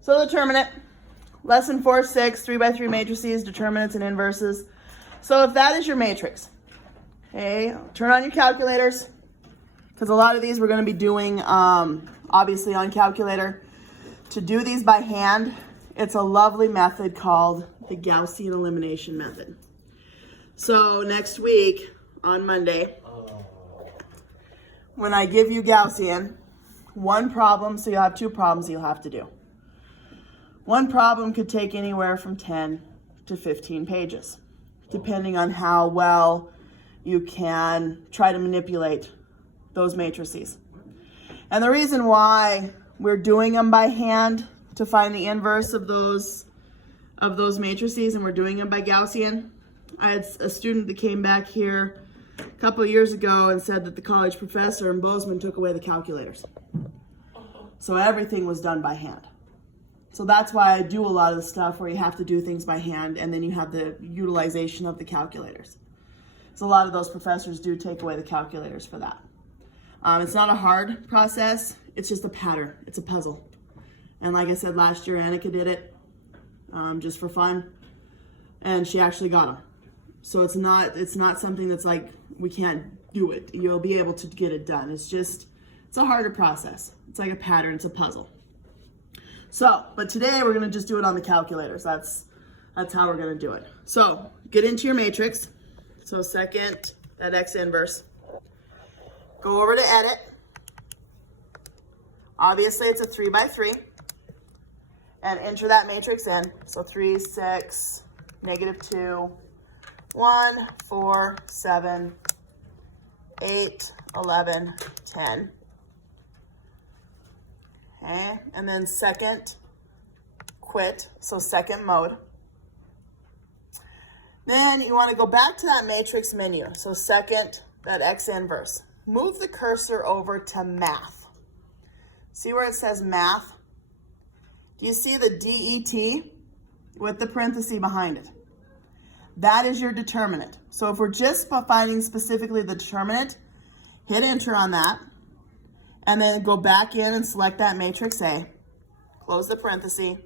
So determinant, lesson 4-6, 3x3 matrices, determinants and inverses. So if that is your matrix, okay, turn on your calculators, because a lot of these we're going to be doing obviously on calculator. To do these by hand, it's a lovely method called the Gaussian elimination method. So next week on Monday, when I give you Gaussian, one problem, so you'll have two problems you'll have to do. One problem could take anywhere from 10 to 15 pages, depending on how well you can try to manipulate those matrices. And the reason why we're doing them by hand to find the inverse of those matrices, and we're doing them by Gaussian. I had a student that came back here a couple of years ago and said that the college professor in Bozeman took away the calculators. So everything was done by hand. So that's why I do a lot of the stuff where you have to do things by hand, and then you have the utilization of the calculators. So a lot of those professors do take away the calculators for that. It's not a hard process, it's just a pattern, it's a puzzle. And like I said, last year Annika did it just for fun, and she actually got them. So it's not something that's like, we can't do it. You'll be able to get it done. It's a harder process. It's like a pattern, it's a puzzle. So, but today we're gonna just do it on the calculators. That's how we're gonna do it. So, get into your matrix. So second, that x inverse. Go over to edit. Obviously it's a 3x3. And enter that matrix in. So 3, 6, -2, 1, 4, 7, 8, 11, 10. Okay, and then second, quit, so second mode. Then you want to go back to that matrix menu. So second, that x inverse. Move the cursor over to math. See where it says math? Do you see the DET with the parenthesis behind it? That is your determinant. So if we're just finding specifically the determinant, hit enter on that, and then go back in and select that matrix A, close the parenthesis,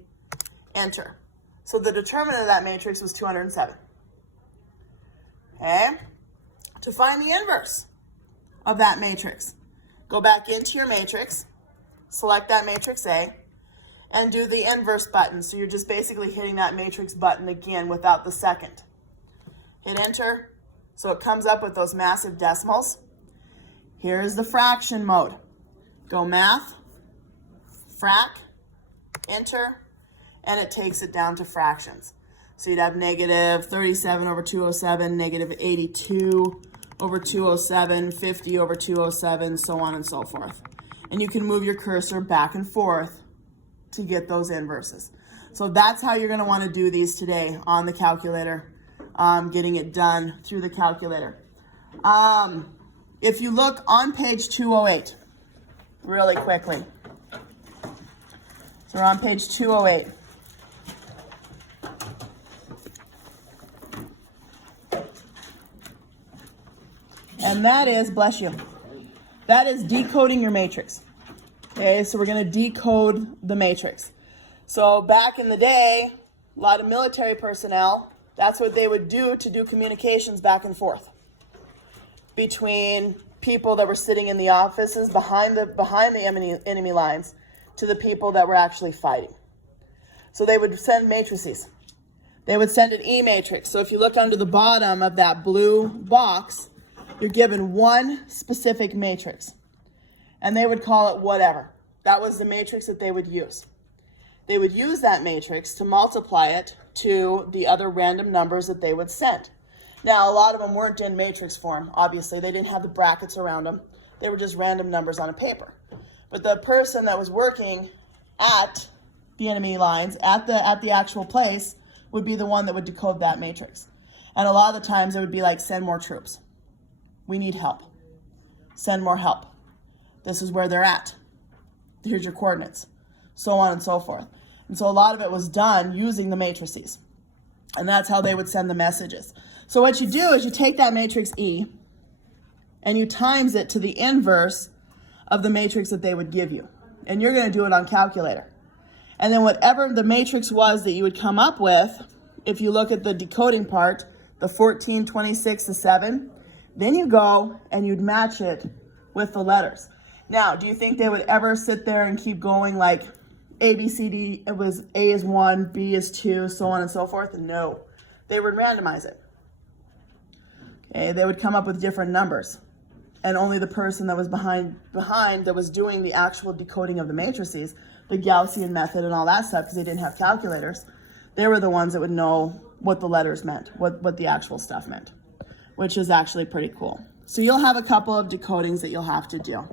enter. So the determinant of that matrix was 207. Okay? To find the inverse of that matrix, go back into your matrix, select that matrix A, and do the inverse button. So you're just basically hitting that matrix button again without the second. Hit enter, so it comes up with those massive decimals. Here is the fraction mode. Go math, frac, enter, and it takes it down to fractions. So you'd have -37 over 207, -82 over 207, 50 over 207, so on and so forth. And you can move your cursor back and forth to get those inverses. So that's how you're gonna wanna do these today on the calculator, getting it done through the calculator. If you look on page 208, really quickly. So we're on page 208. And that is, bless you, that is decoding your matrix. Okay, so we're gonna decode the matrix. So back in the day, a lot of military personnel, that's what they would do to do communications back and forth between people that were sitting in the offices behind the enemy lines to the people that were actually fighting. So they would send matrices. They would send an E matrix. So if you look under the bottom of that blue box, you're given one specific matrix. And they would call it whatever. That was the matrix that they would use. They would use that matrix to multiply it to the other random numbers that they would send. Now, a lot of them weren't in matrix form, obviously. They didn't have the brackets around them. They were just random numbers on a paper. But the person that was working at the enemy lines, at the actual place, would be the one that would decode that matrix. And a lot of the times it would be like, send more troops. We need help. Send more help. This is where they're at. Here's your coordinates. So on and so forth. And so a lot of it was done using the matrices. And that's how they would send the messages. So what you do is you take that matrix E and you times it to the inverse of the matrix that they would give you. And you're going to do it on calculator. And then whatever the matrix was that you would come up with, if you look at the decoding part, the 14, 26, the 7, then you go and you'd match it with the letters. Now, do you think they would ever sit there and keep going like A, B, C, D, it was A is 1, B is 2, so on and so forth? No. They would randomize it. Okay, they would come up with different numbers. And only the person that was behind that was doing the actual decoding of the matrices, the Gaussian method and all that stuff, because they didn't have calculators, they were the ones that would know what the letters meant, what the actual stuff meant, which is actually pretty cool. So you'll have a couple of decodings that you'll have to do.